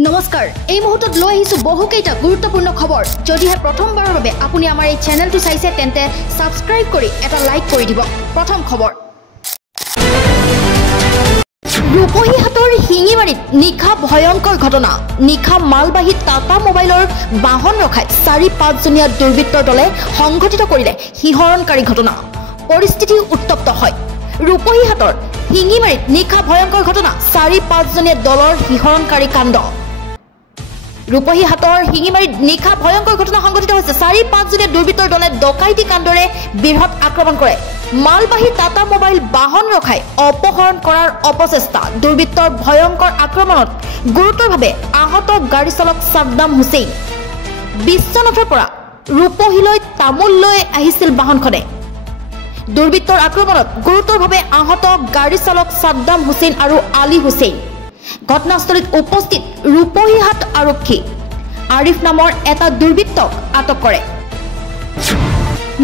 নমস্কাৰ এই মুহূৰ্তত লৈ আহিছো বহুকেইটা গুৰুত্বপূৰ্ণ খবৰ যদিহে প্ৰথমবাৰৰ বাবে আপুনি আমাৰ এই চেনেলটো চাইছে তেন্তে সাবস্ক্ৰাইব কৰি এটা লাইক কৰি দিব প্ৰথম খবৰ ৰূপহীহাটৰ শিঙিমাৰীত নিখা ভয়ংকৰ ঘটনা নিখা মালবাহী টাটা মোবাইলৰ বাহন ৰখাই 4-5 জনীয়া দুৰ্বৃত্তৰ দলে সংঘটিত কৰিলে হিহৰণকাৰী ঘটনা পৰিস্থিতি উত্তপ্ত হয় ৰূপহীহাটৰ শিঙিমাৰীত নিখা ভয়ংকৰ ঘটনা 4-5 জনীয়া দলৰ হিহৰণকাৰী কাণ্ড ৰূপহীহাটৰ শিঙিমাৰীত নিখা ভয়ংকৰ ঘটনা সংঘটিত হৈছে 4-5 জনীয়া দুৰ্বৃত্তৰ দলে ডকাইতি কাণ্ডৰে বৃহৎ আক্ৰমণ কৰে মালবাহী টাটা মোবাইল বাহন ৰখাই অপহৰণ কৰাৰ অপচেষ্টা দুৰ্বৃত্তৰ ভয়ংকৰ আক্ৰমণত গুৰুতৰভাৱে আহত গাড়ী চালক সাদ্দাম হুছেইন বিশ্বনাথৰ পৰা ৰূপহীলৈ তামুল লৈ আহিছিল বাহনখনে দুৰ্বৃত্তৰ আক্ৰমণত গুৰুতৰভাৱে আহত গাড়ী চালক সাদ্দাম হুছেইন আৰু আলী হুছেইন ঘটনাস্থলীত উপস্থিত ৰূপহীহাট আৰক্ষী আৰিফ নামৰ এটা দুৰ্বৃত্তক আটক কৰে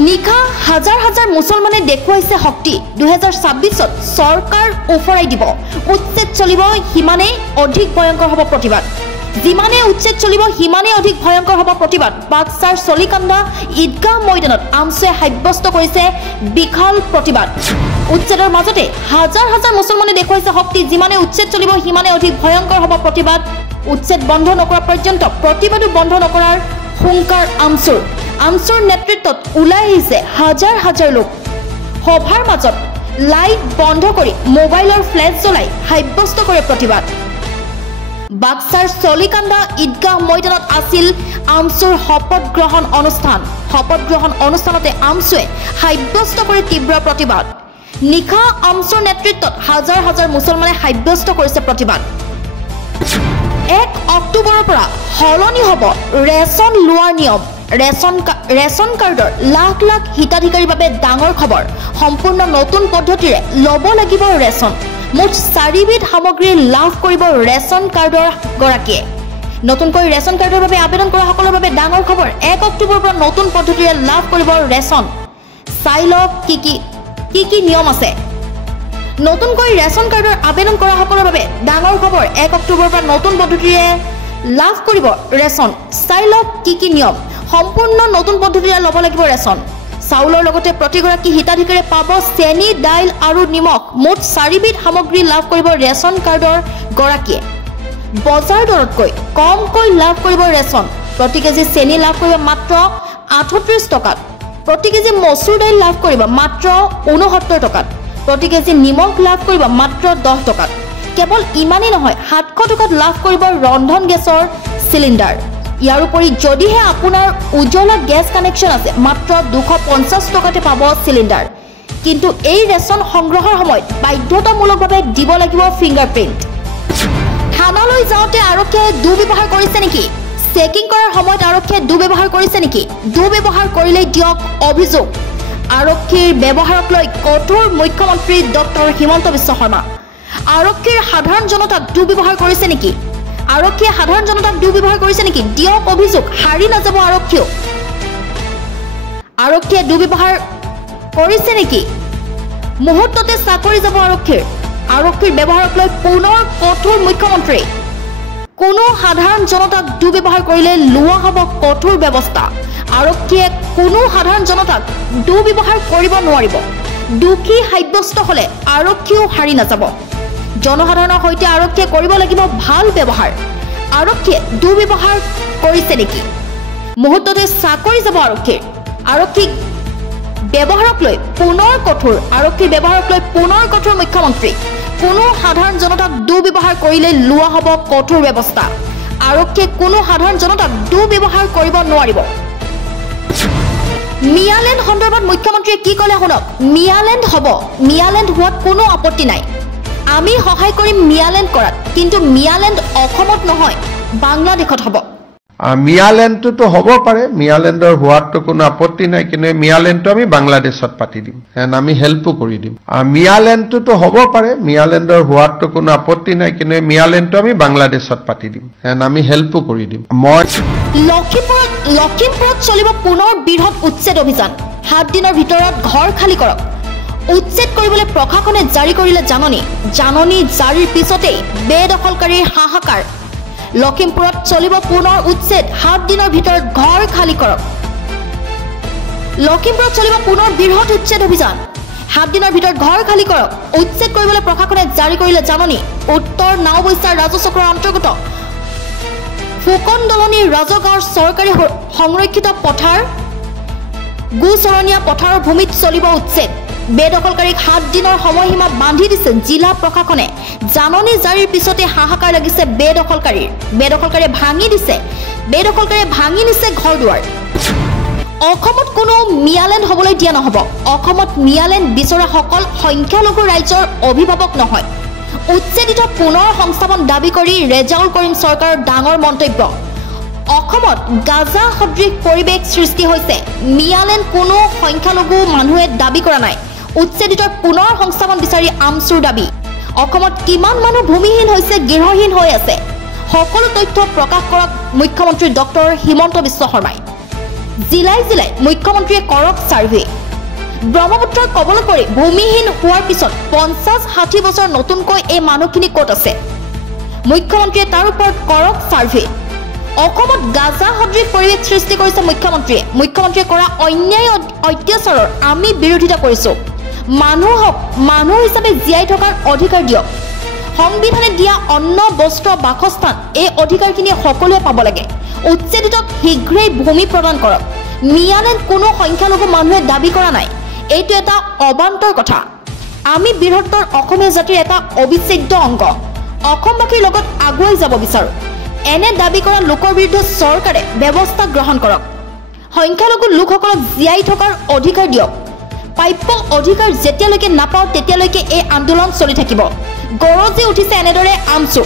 নিখা হাজাৰ হাজাৰ মুছলমানে দেখুৱাইছে শক্তি 2026ত চৰকাৰ উফৰাই দিব উচ্ছেদ চলিব হিমানে অধিক ভয়ংকৰ হ'ব প্ৰতিবাদ যিমানে উচ্ছেদ চলিব হিমানে অধিক ভয়ংকৰ হ'ব প্ৰতিবাদ বাক্সাৰ চলিকান্দা ঈদগাহ ময়দানত আমছে সাব্যস্ত কৰিছে বিশাল প্ৰতিবাদ উচ্ছেদৰ মাজতে হাজাৰ হাজাৰ মুছলমানে দেখুৱাইছে শক্তি যিমানে উচ্ছেদ চলিব হিমানে অধিক ভয়ংকৰ হ'ব প্ৰতিবাদ উচ্ছেদ বন্ধ নকৰা পৰ্যন্ত প্ৰতিবাদো বন্ধ নকৰাৰ হুংকাৰ আমছুৰ নেতৃত্বত ওলাই আহিছে হাজাৰ হাজাৰ লোক সভাৰ মাজত লাইট বন্ধ কৰি মোবাইলৰ ফ্লেছ জ্বলাই সাব্যস্ত কৰে প্ৰতিবাদ বাক্সাৰ চলিকান্দা ঈদগাহ ময়দানত আছিল আমছুৰ শপত গ্ৰহণ অনুষ্ঠানতে আমছুৱে সাব্যস্ত কৰে তীব্ৰ প্ৰতিবাদ নিখা আমছুৰ নেতৃত্বত হাজাৰ হাজাৰ মুছলমানে সাব্যস্ত কৰিছে প্ৰতিবাদ 1 অক্টোবৰৰ পৰা সলনি হ'ব ৰেচন লোৱাৰ নিয়ম ৰেচন কাৰ্ডৰ লাখ লাখ হিতাধিকাৰীৰ বাবে ডাঙৰ খবৰ সম্পূৰ্ণ নতুন পদ্ধতিৰে ল'ব লাগিব ৰেচন মুঠ 4বিধ সামগ্ৰী লাভ কৰিব ৰেচন কাৰ্ডৰ গৰাকীয়ে নতুনকৈ ৰেচন কাৰ্ডৰ বাবে আবেদন কৰা সকলৰ বাবে ডাঙৰ খবৰ 1 অক্টোবৰৰ পৰা নতুন পদ্ধতিৰে লাভ কৰিব ৰেচন চাই লওক কি নিয়ম আছে নতুনকৈ ৰেচন কাৰ্ডৰ আবেদন কৰা সকলৰ বাবে ডাঙৰ খবৰ 1 অক্টোবৰৰ পৰা নতুন পদ্ধতিৰে লাভ কৰিব ৰেচন চাই লওক কি নিয়ম সম্পূৰ্ণ নতুন পদ্ধতিৰে ল'ব লাগিব ৰেচন চাউলৰ লগতে প্ৰতিগৰাকী হিতাধিকাৰীয়ে পাব চেনি দাইল আৰু নিমখ মুঠ 4বিধ সামগ্ৰী লাভ কৰিব ৰেচন কাৰ্ডৰ গৰাকীয়ে বজাৰ দৰতকৈ কমকৈ লাভ কৰিব ৰেচন প্ৰতি কেজি চেনি লাভ কৰিব মাত্ৰ 38 টকাত প্ৰতি কেজি মচুৰ দাইল লাভ কৰিব মাত্ৰ 69 টকাত প্ৰতি কেজি নিমখ লাভ কৰিব মাত্ৰ 10 টকাত কেৱল ইমানেই নহয় 700 টকাত লাভ কৰিব ৰন্ধন গেছৰ চিলিণ্ডাৰ ইয়াৰ উপৰি যদিহে আপোনাৰ উজ্জ্বলা গেছ কানেকশ্যন আছে মাত্ৰ 250 টকাতে পাব চিলিণ্ডাৰ কিন্তু এই ৰেচন সংগ্ৰহৰ সময়ত বাধ্যতামূলকভাৱে দিব লাগিব ফিংগাৰপ্ৰিণ্ট থানালৈ যাওঁতে আৰক্ষীয়ে দুৰ্ব্যৱহাৰ কৰিছে নেকি চেকিং কৰাৰ সময়ত আৰক্ষীয়ে দুৰ্ব্যৱহাৰ কৰিছে নেকি দুৰ্ব্যৱহাৰ কৰিলে দিয়ক অভিযোগ আৰক্ষীৰ ব্যৱহাৰক লৈ কঠোৰ মুখ্যমন্ত্ৰী ডক্টৰ হিমন্ত বিশ্ব শৰ্মা আৰক্ষীৰ সাধাৰণ জনতাক দুৰ্ব্যৱহাৰ কৰিছে নেকি আৰক্ষীয়ে সাধাৰণ জনতাক দুৰ্ব্যৱহাৰ কৰিছে নেকি দিয়ক অভিযোগ হাৰি নাযাব আৰক্ষীয়ে দুৰ্ব্যৱহাৰ কৰিছে নেকি মুহূৰ্ততে চাকৰি যাব আৰক্ষীৰ ব্যৱহাৰক লৈ পুনৰ কঠোৰ মুখ্যমন্ত্ৰী কোনো সাধাৰণ জনতাক দুৰ্ব্যৱহাৰ কৰিলে লোৱা হ'ব কঠোৰ ব্যৱস্থা আৰক্ষীয়ে কোনো সাধাৰণ জনতাক দুৰ্ব্যৱহাৰ কৰিব নোৱাৰিব দুখী সাব্যস্ত হ'লে আৰক্ষীও হাৰি নাযাব জনসাধাৰণৰ সৈতে আৰক্ষীয়ে কৰিব লাগিব ভাল ব্যৱহাৰ আৰক্ষীয়ে দুৰ্ব্যৱহাৰ কৰিছে নেকি মুহূৰ্ততে চাকৰি যাব আৰক্ষীক ব্যৱহাৰক লৈ পুনৰ কঠোৰ মুখ্যমন্ত্ৰী কোনো সাধাৰণ জনতাক দুৰ্ব্যৱহাৰ কৰিলে লোৱা হ'ব কঠোৰ ব্যৱস্থা আৰক্ষীয়ে কোনো সাধাৰণ জনতাক দুৰ্ব্যৱহাৰ কৰিব নোৱাৰিব মিয়ালেণ্ড সন্দৰ্ভত মুখ্যমন্ত্ৰীয়ে কি ক'লে শুনক মিয়ালেণ্ড হোৱাত কোনো আপত্তি নাই আমি সহায় কৰিম মিয়ালেণ্ড কৰাত কিন্তু মিয়ালেণ্ড অসমত নহয় বাংলাদেশত হ'ব মিয়ালেণ্ডটো হ'ব পাৰে মিয়ালেণ্ডৰ হোৱাটো কোনো আপত্তি নাই কিন্তু মিয়ালেণ্ডটো আমি বাংলাদেশত পাতি দিম এণ্ড আমি হেল্পো কৰি দিম মিয়ালেণ্ডটো হ'ব পাৰে মিয়ালেণ্ডৰ হোৱাটো কোনো আপত্তি নাই কিন্তু মিয়ালেণ্ডটো আমি বাংলাদেশত পাতি দিম এণ্ড আমি হেল্পো কৰি দিম মই লখিমপুৰত চলিব পুনৰ বৃহৎ উচ্ছেদ অভিযান 7 দিনৰ ভিতৰত ঘৰ খালী কৰক উচ্ছেদ কৰিবলৈ প্ৰশাসনে জাৰি কৰিলে জাননী জাৰিৰ পিছতেই বেদখলকাৰীৰ হাহাকাৰ লখিমপুৰত চলিব পুনৰ উচ্ছেদ 7 দিনৰ ভিতৰত ঘৰ খালী কৰক লখিমপুৰত চলিব পুনৰ বৃহৎ উচ্ছেদ অভিযান 7 দিনৰ ভিতৰত ঘৰ খালী কৰক উচ্ছেদ কৰিবলৈ প্ৰশাসনে জাৰি কৰিলে জাননী উত্তৰ নাওবৈচাৰ ৰাজচক্ৰৰ অন্তৰ্গত ফুকন দলনি ৰাজগাঁৱৰ চৰকাৰী সংৰক্ষিত পথাৰ গুচৰণীয়া পথাৰৰ ভূমিত চলিব উচ্ছেদ বেদখলকাৰীক 7 দিনৰ সময়সীমা বান্ধি দিছে জিলা প্ৰশাসনে জাননী জাৰিৰ পিছতে হাহাকাৰ লাগিছে বেদখলকাৰীয়ে ভাঙি দিছে ঘৰ দুৱাৰ অসমত কোনো মিয়ালেণ্ড হ'বলৈ দিয়া নহ'ব অসমত মিয়ালেণ্ড বিচৰা সকল সংখ্যালঘু ৰাইজৰ অভিভাৱক নহয় উচ্ছেদিত পুনৰ সংস্থাপন দাবী কৰি ৰেজাউল কৰিম চৰকাৰৰ ডাঙৰ মন্তব্য অসমত গাজা সদৃশ পৰিৱেশ সৃষ্টি হৈছে মিয়ালেণ্ড কোনো সংখ্যালঘু মানুহে দাবী কৰা নাই উচ্ছেদিত পুনৰ সংস্থাপন বিচাৰি আমচুৰ দাবী অসমত কিমান মানুহ ভূমিহীন হৈছে গৃহহীন হৈ আছে সকলো তথ্য প্ৰকাশ কৰক মুখ্যমন্ত্ৰী ডক্টৰ হিমন্ত বিশ্ব শৰ্মাই জিলাই মুখ্যমন্ত্ৰীয়ে কৰক ছাৰ্ভে ব্ৰহ্মপুত্ৰৰ কবলত পৰি ভূমিহীন হোৱাৰ পিছত 50-60 বছৰ নতুনকৈ এই মানুহখিনি ক'ত আছে মুখ্যমন্ত্ৰীয়ে তাৰ ওপৰত কৰক ছাৰ্ভে অসমত গাজা সদৃশ পৰিৱেশ সৃষ্টি কৰিছে মুখ্যমন্ত্ৰীয়ে কৰা অন্যায় অত্যাচাৰৰ আমি বিৰোধিতা কৰিছোঁ মানুহ হিচাপে জীয়াই থকাৰ অধিকাৰ দিয়ক সংবিধানে দিয়া অন্ন বস্ত্ৰ বাসস্থান এই অধিকাৰখিনি সকলোৱে পাব লাগে উচ্ছেদিতক শীঘ্ৰেই ভূমি প্ৰদান কৰক মিয়ালেণ্ড কোনো সংখ্যালঘু মানুহে দাবী কৰা নাই এইটো এটা অবান্তৰ কথা আমি বৃহত্তৰ অসমীয়া জাতিৰ এটা অবিচ্ছেদ্য অংগ অসমবাসীৰ লগত আগুৱাই যাব বিচাৰোঁ এনে দাবী কৰা লোকৰ বিৰুদ্ধে চৰকাৰে ব্যৱস্থা গ্ৰহণ কৰক সংখ্যালঘু লোকসকলক জীয়াই থকাৰ অধিকাৰ দিয়ক প্ৰাপ্য অধিকাৰ যেতিয়ালৈকে নাপাওঁ তেতিয়ালৈকে এই আন্দোলন চলি থাকিব গৰজি উঠিছে এনেদৰে আমচু